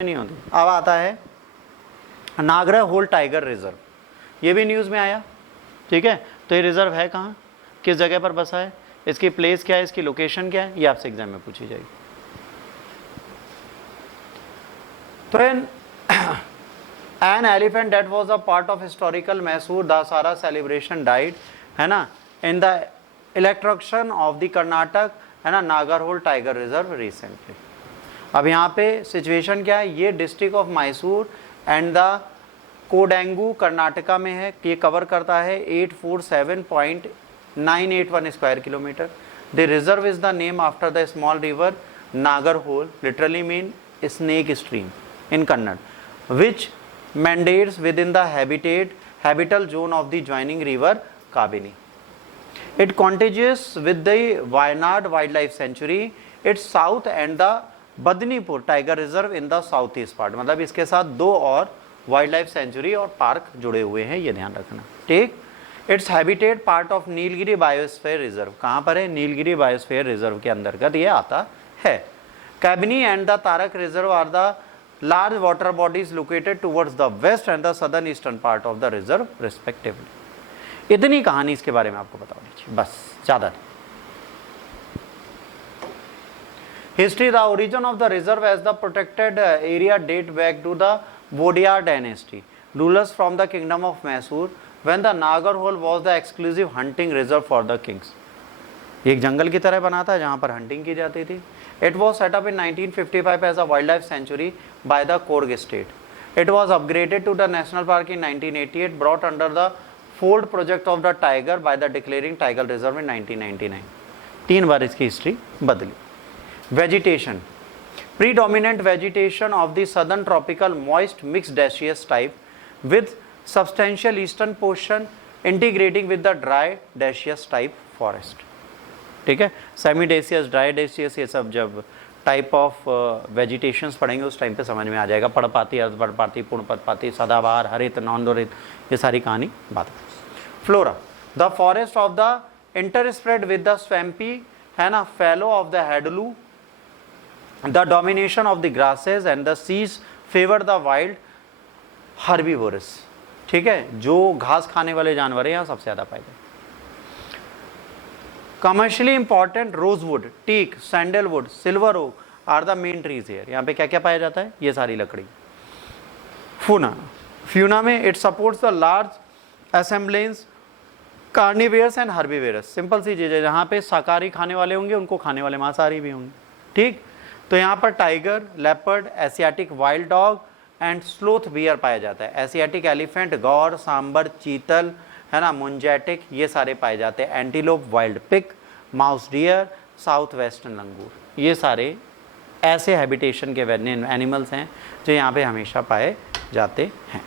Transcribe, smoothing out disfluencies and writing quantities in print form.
नहीं होती। अब आता है नागरा होल टाइगर रिजर्व, ये भी न्यूज़ में आया। ठीक है, तो ये रिजर्व है कहाँ, किस जगह पर बसा है, इसकी प्लेस क्या है, इसकी लोकेशन क्या है, ये आपसे एग्जाम में पूछी जाएगी। तो an elephant that was a part of historical Mysore Dussehra celebration died, है ना, in the electrocution of the Karnataka, है ना, नागरहोल टाइगर रिजर्व रिसेंटली। अब यहाँ पे सिचुएशन क्या है, ये district of Mysore and the Kodagu Karnataka में है। ये कवर करता है 847.981 square kilometre. The reserve is the name after the small river Nagarhole, literally mean snake stream in Kannada, which mandates within the habitable zone of the joining river Kabini. It contiguous with the Wayanad Wildlife Sanctuary, its south and the Bandipur tiger reserve in the south east part, मतलब इसके साथ दो और wildlife sanctuary और park जुड़े हुए हैं, ये ध्यान रखना। ठीक, it's habitat part of Nilgiri biosphere reserve, कहाँ पर है, नीलगिरी बायोस्फीयर रिजर्व के अंतर्गत ये आता है। Kabini and the Taraka reserve are the large water bodies located towards the west and the southern eastern part of the reserve respectively. इतनी कहानी इसके बारे में आपको बतानी चाहिए, बस, ज़्यादा नहीं। History: the origin of the reserve as the protected area date back to the Vodiyar dynasty, rulers from the kingdom of Mysore, when the Nagarhole was the exclusive hunting reserve for the kings. ये एक जंगल की तरह बना था जहाँ पर hunting की जाती थी। It was set up in 1955 as a wildlife sanctuary by the Coorg state. It was upgraded to the national park in 1988, brought under the fold project of the tiger by the declaring tiger reserve in 1999. 3 बार इसकी history बदली। Vegetation: predominant vegetation of the southern tropical moist mixed deciduous type with substantial eastern portion integrating with the dry deciduous type forest. ठीक है, सेमीडेसियस, ड्राईडेसियस, ये सब जब type of vegetations पढ़ेंगे उस time पे समझ में आ जाएगा। पड़पाती, अर्धपड़पाती, पूर्णपड़पाती, सदाबहार, हरित, नॉनदोरित, ये सारी कहानी बात। Flora: the forest of the interspread with the swampy, है ना, fallow of the hadlu, the domination of the grasses and the सीज फेवर द वाइल्ड हर्बीवोरस। ठीक है, जो घास खाने वाले जानवर हैं यहाँ सबसे ज़्यादा पाए गए। Commercially important rosewood, teak, sandalwood, silver oak are the main trees here. यहाँ पे क्या क्या पाया जाता है, ये सारी लकड़ी। फ्यूना में it supports the large assemblage carnivorous and herbivorous. Simple सी चीज़ है, जहाँ पे शाकाहारी खाने वाले होंगे उनको खाने वाले मांसाहारी भी होंगे। ठीक, तो यहाँ पर tiger, leopard, Asiatic wild dog and sloth beer पाया जाता है। एशियाटिक एलिफेंट, गौर, सांबर, चीतल, है ना, मुंजैटिक, ये सारे पाए जाते हैं। Antelope, wild pig, mouse deer, south western langur, ये सारे ऐसे हैबिटेशन के एनिमल्स हैं जो यहाँ पे हमेशा पाए जाते हैं।